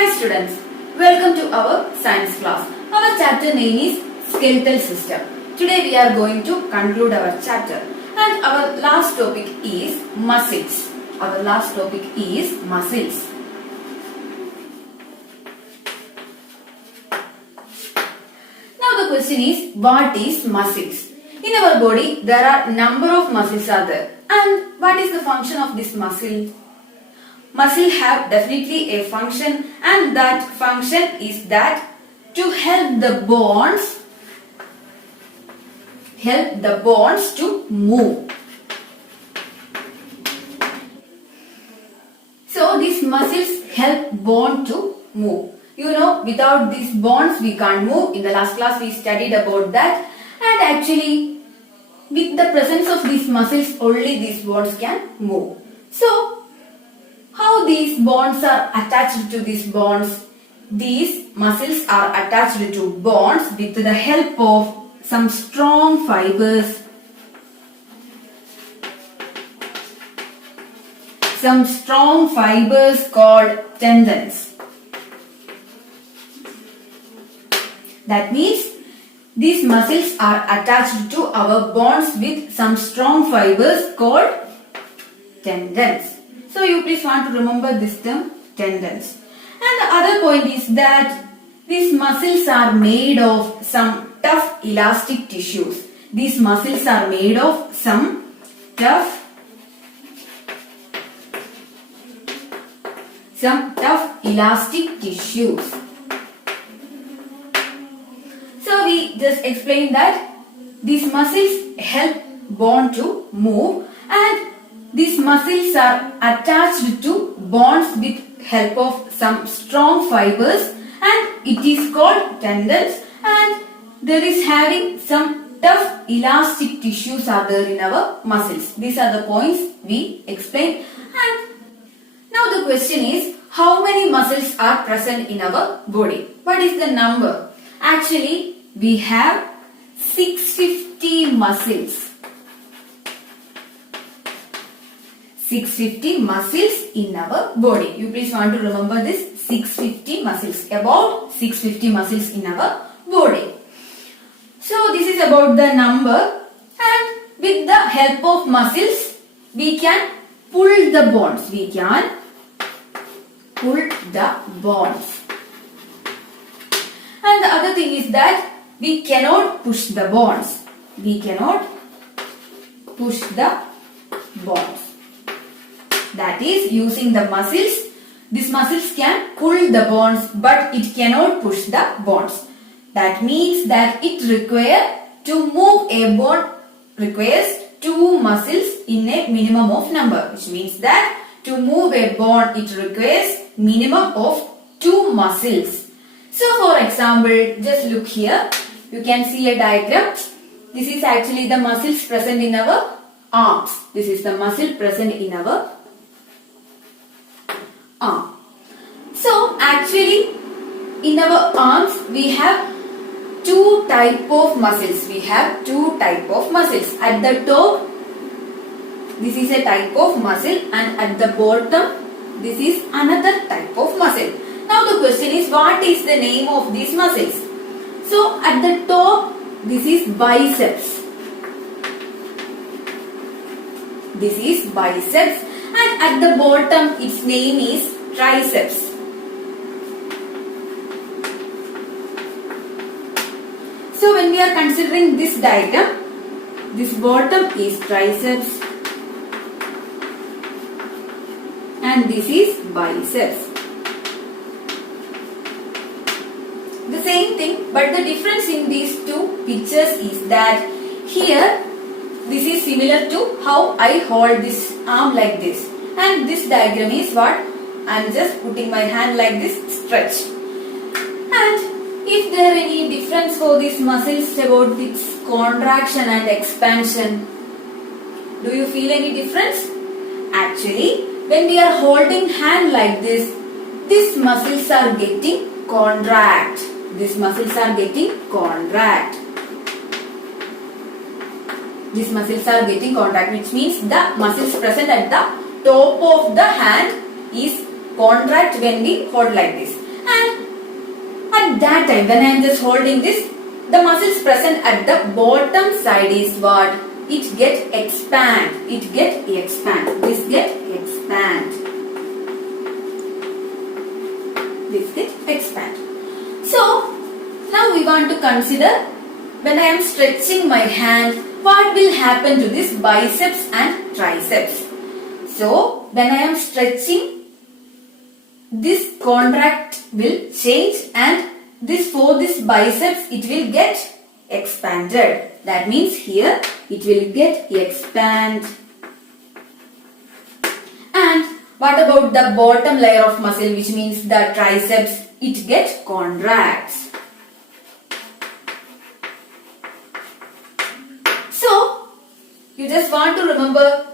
Hi students, welcome to our science class. Our chapter name is skeletal system. Today we are going to conclude our chapter and our last topic is muscles. Our last topic is muscles. Now the question is, what is muscles? In our body there are number of muscles are there, and what is the function of this muscle? Muscle have definitely a function, and that function is that to help the bones to move. So these muscles help bone to move. You know, without these bones we can't move. In the last class we studied about that, and actually with the presence of these muscles only these bones can move. So how these bones are attached to these bones? These muscles are attached to bones with the help of some strong fibers. Some strong fibers called tendons. That means these muscles are attached to our bones with some strong fibers called tendons. So you please want to remember this term, tendons. And the other point is that these muscles are made of some tough elastic tissues. These muscles are made of some tough elastic tissues. So we just explained that these muscles help bone to move, and these muscles are attached to bones with help of some strong fibers, and it is called tendons, and there is having some tough elastic tissues are there in our muscles. These are the points we explained. And now the question is, how many muscles are present in our body? What is the number? Actually, we have 650 muscles. 650 muscles in our body. You please want to remember this, 650 muscles. About 650 muscles in our body. So this is about the number, and with the help of muscles we can pull the bones. We can pull the bones. And the other thing is that we cannot push the bones. We cannot push the bones. That is, using the muscles, these muscles can pull the bones, but it cannot push the bones. That means that it requires to move a bone requires two muscles in a minimum of number, which means that to move a bone it requires minimum of two muscles. So for example, just look here, you can see a diagram. This is actually the muscles present in our arms. This is the muscle present in our arm. So actually in our arms we have two type of muscles. We have two type of muscles. At the top this is a type of muscle, and at the bottom this is another type of muscle. Now the question is, what is the name of these muscles? So at the top this is biceps. This is biceps, and at the bottom its name is triceps. So when we are considering this diagram, this bottom is triceps and this is biceps. The same thing, but the difference in these two pictures is that here this is similar to how I hold this arm like this, and this diagram is what I am just putting my hand like this, stretched. And if there any difference for these muscles about its contraction and expansion, do you feel any difference? Actually, when we are holding hand like this, these muscles are getting contract. These muscles are getting contract. These muscles are getting contract, which means the muscles present at the top of the hand is contract when we hold like this. at that time when I am just holding this, the muscles present at the bottom side is what? It get expand. It get expand. This get expand. This get expand. So now we want to consider when I am stretching my hand, what will happen to this biceps and triceps. So when I am stretching, this contract will change and for this biceps it will get expanded. That means here it will get expand. And what about the bottom layer of muscle, which means the triceps, it get contracts. So you just want to remember,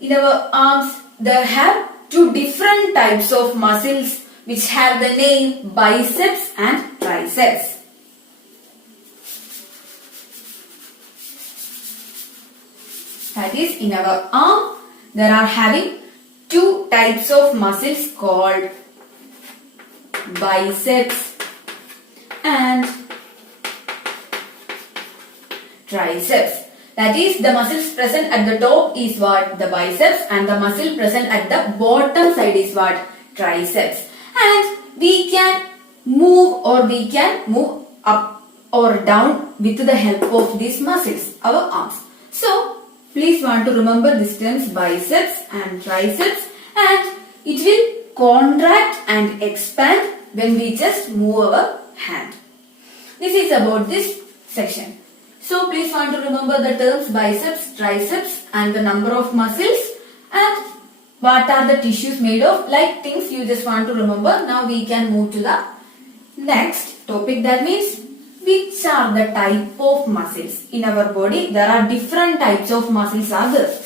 in our arms there have two different types of muscles which have the name biceps and triceps. That is, in our arm there are having two types of muscles called biceps and triceps. That is, the muscles present at the top is what? The biceps, and the muscle present at the bottom side is what? Triceps. And we can move up or down with the help of these muscles, our arms. So please want to remember this terms biceps and triceps, and it will contract and expand when we just move our hand. This is about this section. So please want to remember the terms biceps, triceps and the number of muscles and what are the tissues made of, like things you just want to remember. Now we can move to the next topic, that means which are the type of muscles in our body. There are different types of muscles are there.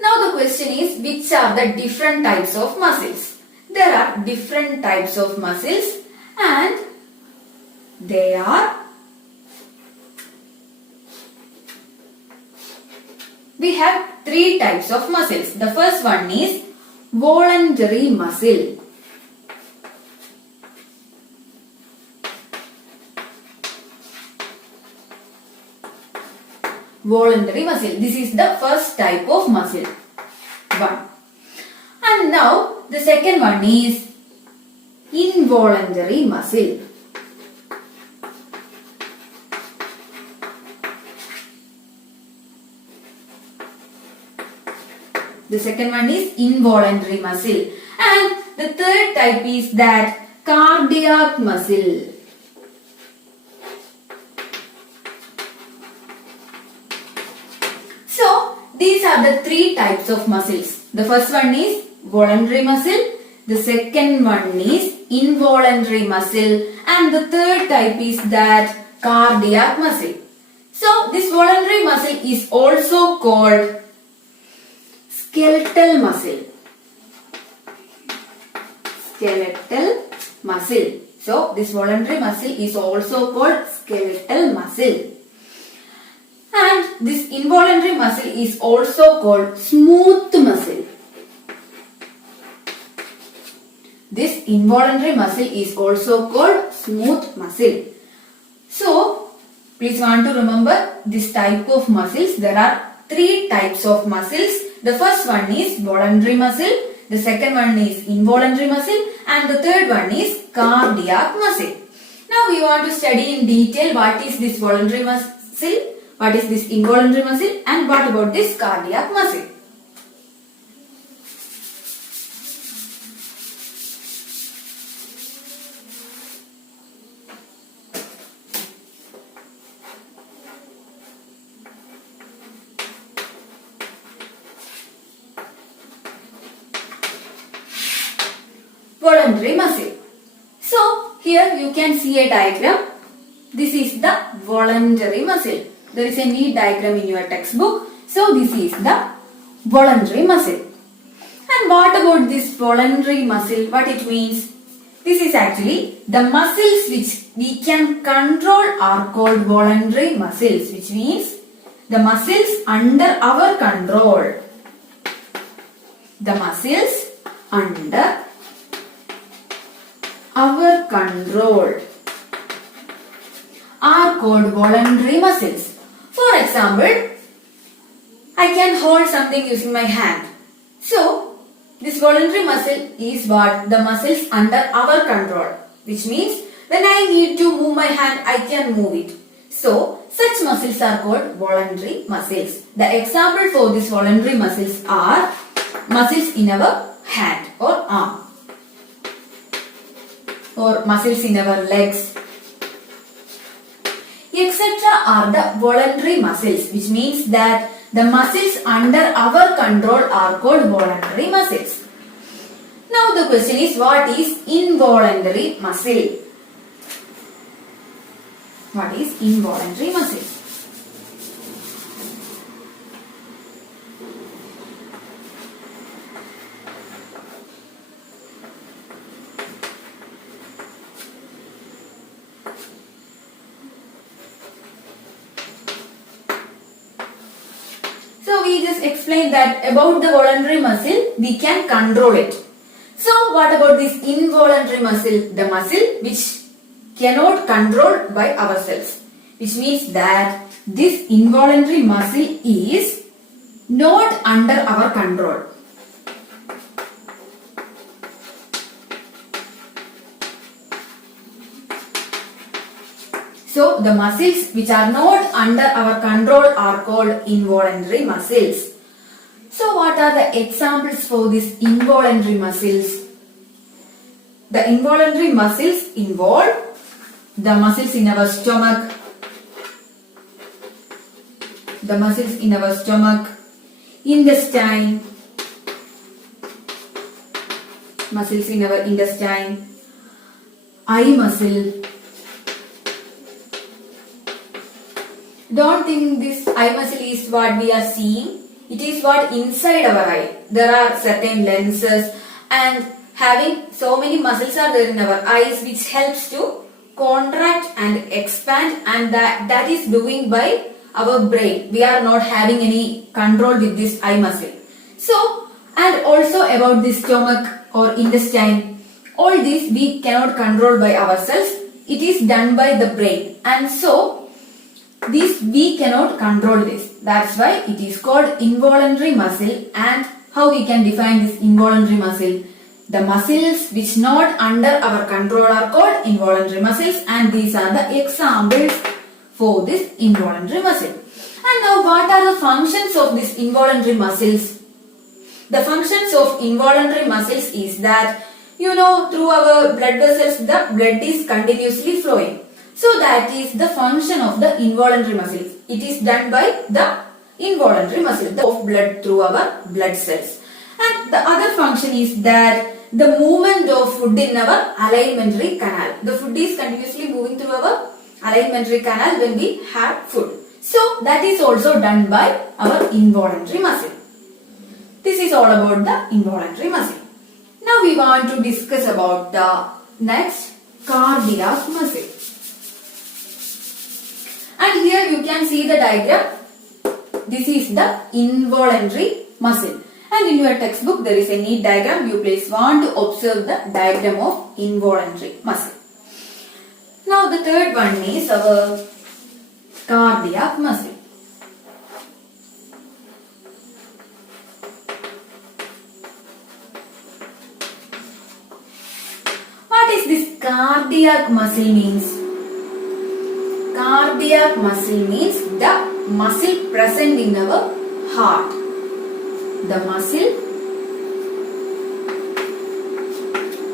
Now the question is, which are the different types of muscles? There are different types of muscles and they are, we have three types of muscles. The first one is voluntary muscle. Voluntary muscle. This is the first type of muscle. One. And now the second one is involuntary muscle. The second one is involuntary muscle. And the third type is that cardiac muscle. So these are the three types of muscles. The first one is voluntary muscle. The second one is involuntary muscle. And the third type is that cardiac muscle. So this voluntary muscle is also called skeletal muscle. Skeletal muscle. So this voluntary muscle is also called skeletal muscle. And this involuntary muscle is also called smooth muscle. This involuntary muscle is also called smooth muscle. So please want to remember this type of muscles. There are three types of muscles. The first one is voluntary muscle, the second one is involuntary muscle and the third one is cardiac muscle. Now we want to study in detail what is this voluntary muscle, what is this involuntary muscle and what about this cardiac muscle. Voluntary muscle. So here you can see a diagram. This is the voluntary muscle. There is a neat diagram in your textbook. So this is the voluntary muscle. And what about this voluntary muscle? What it means? This is actually the muscles which we can control are called voluntary muscles, which means the muscles under our control. The muscles under our control are called voluntary muscles. For example, I can hold something using my hand. So, this voluntary muscle is what? The muscles under our control. Which means when I need to move my hand, I can move it. So, such muscles are called voluntary muscles. The example for these voluntary muscles are muscles in our hand or arm, or muscles in our legs, etc. are the voluntary muscles, which means that the muscles under our control are called voluntary muscles. Now the question is, what is involuntary muscle? What is involuntary muscle? So we just explained that about the voluntary muscle, we can control it. So what about this involuntary muscle? The muscle which cannot control by ourselves. Which means that this involuntary muscle is not under our control. So the muscles which are not under our control are called involuntary muscles. So what are the examples for these involuntary muscles? The involuntary muscles involve the muscles in our stomach, intestine, muscles in our intestine, eye muscle. Don't think this eye muscle is what we are seeing. It is what inside our eye. There are certain lenses and having so many muscles are there in our eyes which helps to contract and expand, and that is doing by our brain. We are not having any control with this eye muscle. So, and also about the stomach or intestine, all this we cannot control by ourselves. It is done by the brain, and so this we cannot control this. That's why it is called involuntary muscle. And how we can define this involuntary muscle? The muscles which not under our control are called involuntary muscles, and these are the examples for this involuntary muscle. And now what are the functions of these involuntary muscles? The functions of involuntary muscles is that, through our blood vessels the blood is continuously flowing. So that is the function of the involuntary muscles. It is done by the involuntary muscle of blood through our blood cells. And the other function is that the movement of food in our alimentary canal. The food is continuously moving through our alimentary canal when we have food. So that is also done by our involuntary muscle. This is all about the involuntary muscle. Now we want to discuss about the next cardiac muscle. And here you can see the diagram. This is the involuntary muscle. And in your textbook there is a neat diagram. You please want to observe the diagram of involuntary muscle. Now the third one is our cardiac muscle. What is this cardiac muscle means? Cardiac muscle means the muscle present in our heart. The muscle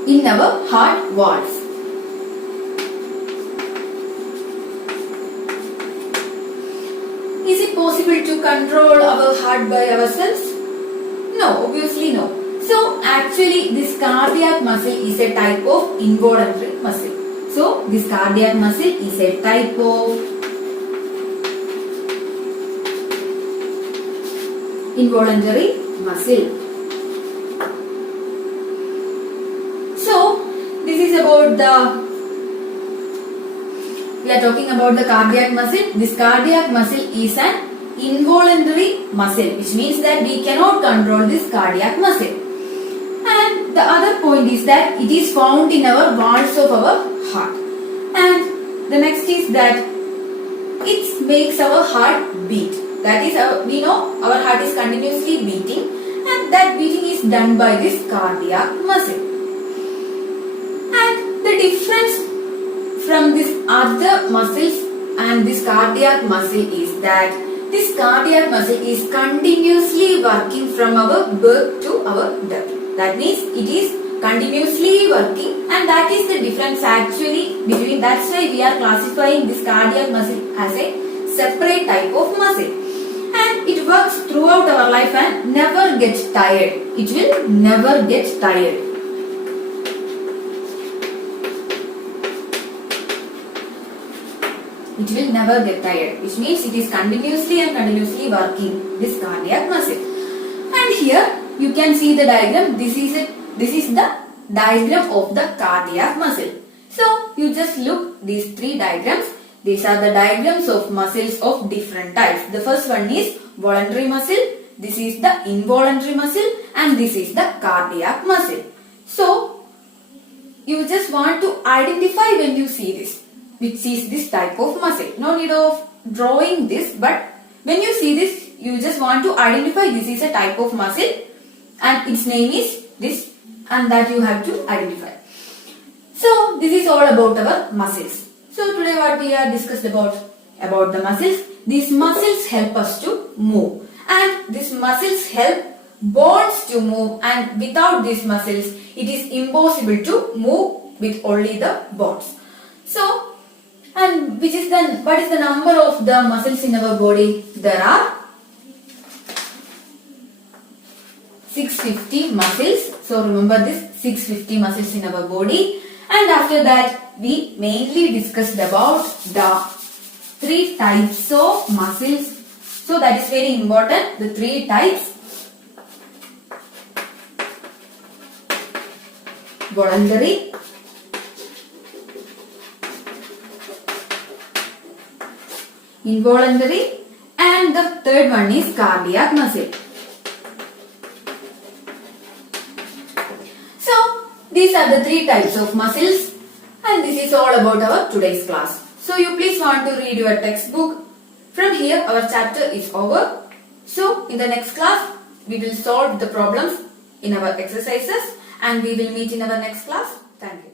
in our heart walls. Is it possible to control our heart by ourselves? No, obviously no. So actually this cardiac muscle is a type of involuntary muscle. So this cardiac muscle is a type of involuntary muscle. So this is about we are talking about the cardiac muscle. This cardiac muscle is an involuntary muscle, which means that we cannot control this cardiac muscle. And the other point is that it is found in our walls of our heart. And the next is that it makes our heart beat. That is, we know our heart is continuously beating, and that beating is done by this cardiac muscle. And the difference from this other muscles and this cardiac muscle is that this cardiac muscle is continuously working from our birth to our death. That means it is continuously working, and that is the difference actually between, that's why we are classifying this cardiac muscle as a separate type of muscle. And it works throughout our life and never gets tired. It will never get tired. It will never get tired, which means it is continuously working, this cardiac muscle. And here you can see the diagram. This is the diagram of the cardiac muscle. So you just look these three diagrams. These are the diagrams of muscles of different types. The first one is voluntary muscle, this is the involuntary muscle, and this is the cardiac muscle. So you just want to identify when you see this, which is this type of muscle. No need of drawing this, but when you see this, you just want to identify this is a type of muscle and its name is this, and that you have to identify. So this is all about our muscles. So today what we are discussed about the muscles. These muscles help us to move, and these muscles help bones to move, and without these muscles it is impossible to move with only the bones. So, and what is the number of the muscles in our body? There are 650 muscles. So remember this, 650 muscles in our body. And after that, we mainly discussed about the three types of muscles. So that is very important, the three types. Voluntary, involuntary, and the third one is cardiac muscle. These are the three types of muscles, and this is all about our today's class. So you please want to read your textbook. From here our chapter is over. So in the next class we will solve the problems in our exercises, and we will meet in our next class. Thank you.